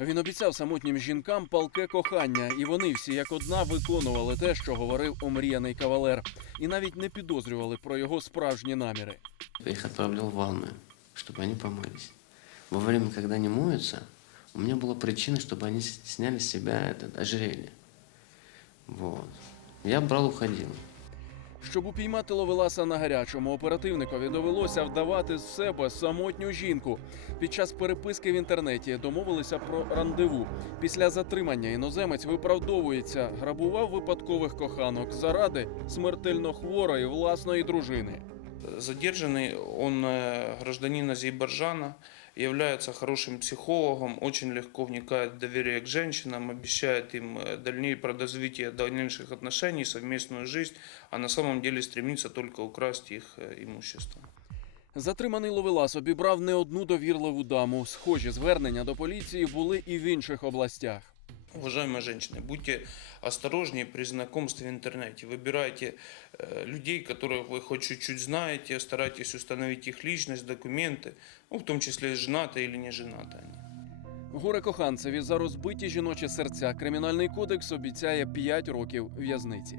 Він обіцяв самотнім жінкам палке кохання, і вони всі як одна виконували те, що говорив омріяний кавалер, і навіть не підозрювали про його справжні наміри. Я их отправлял в ванную, чтобы они помылись. Во время, когда они моются, у меня была причина, чтобы они с- сняли с себя это ожерелье. Вот. Я брал, уходил. Щоб упіймати ловеласа на гарячому, оперативникові довелося вдавати з себе самотню жінку. Під час переписки в інтернеті домовилися про рандеву. Після затримання іноземець виправдовується, грабував випадкових коханок заради смертельно хворої власної дружини. Задержанный, он э, гражданин Азербайджана, является хорошим психологом, очень легко вникает в доверие к женщинам, обещает им э, дальней продозвитие дальнейших отношений, совместную жизнь, а на самом деле стремится только украсть их э, имущество. Затриманий ловелас обібрав не одну довірливу даму. Схожі звернення до поліції були і в інших областях. Уважаемые женщины, будьте осторожнее при знакомстве в интернете. Выбирайте э, людей, которых вы хоть чуть-чуть знаете, старайтесь установить их личность, документы, ну, в том числе женаты или не женаты они. Горе коханцеві за розбиті жіночі серця кримінальний кодекс обіцяє 5 років в'язниці.